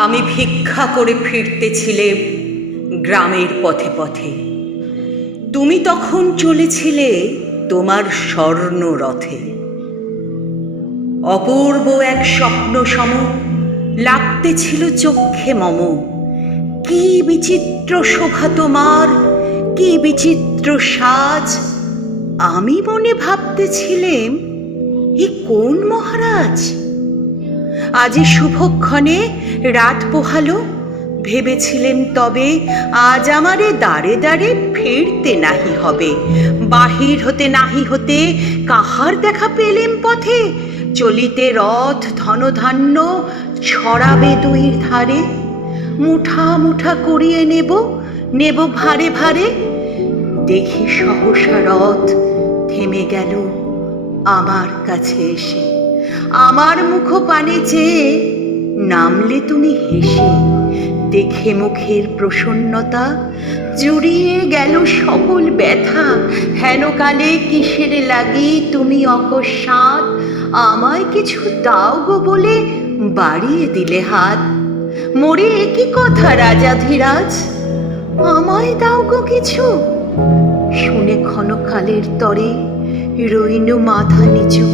আমি ভিক্ষা করে ফিরতেছিলে গ্রামের পথে পথে। তুমি তখন চলেছিলে তোমার স্বর্ণ রথে। অপূর্ব এক স্বপ্ন সম লাগতেছিল চক্ষে মম। কি বিচিত্র শোভা তোমার, কি বিচিত্র সাজ। আমি মনে ভাবতেছিলেম, এ কোন মহারাজ? আজি শুভক্ষণে রাত পোহালো, ভেবেছিলেম তবে আজ আমারে দাঁড়ে দাঁড়ে ফিরতে নাহি হবে। বাহির হতে নাহি হতে কাহার দেখা পেলেম পথে, চলিতে রথ ধনধান্য ছড়াবে দুই ধারে। মুঠা মুঠা করিয়ে নেব, নেব ভারে ভারে। দেখি সহসা রথ থেমে গেল আমার কাছে এসে। আমার মুখ পানে চেয়ে নামলে তুমি হেসে। দেখে মুখের প্রসন্নতা জুড়িয়ে গেল সকল ব্যথা। হেন কালে কিসের লাগি তুমি অকস্মাৎ আমায় কিছু দাও গো বলে বাড়িয়ে দিলে হাত। মরে একই কথা রাজাধিরাজ, আমায় দাও গো কিছু। শুনে ক্ষণকালের তরে রইনু মাথা নিচু।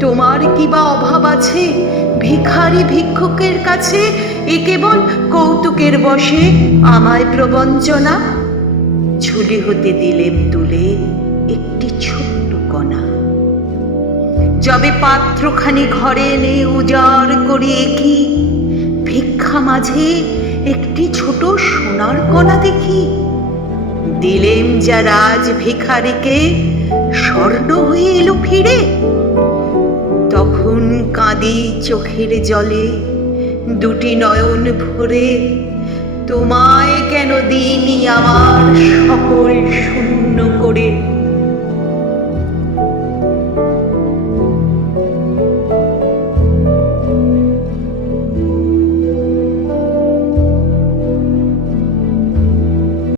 তোমার কি বা অভাব আছে ভিখারি ভিক্ষুকের কাছে? এ কেবল কৌতুকের বশে আমায় প্রবঞ্চনা। ঝুলি হতে দিলেম তুলে একটি ছোট্ট কণা। যবে পাত্রখানি ঘরে এনে উজাড় করি, কি ভিক্ষা মাঝে একটি ছোট সোনার কণা দেখি। দিলেম যা রাজ ভিখারিকে, স্বর্ণ হয়ে এলো ফিরে। তখন কাঁদি চোখের জলে দুটি নয়ন ভরে। তোমায় কেন দিইনি আমার সকল শূন্য করে।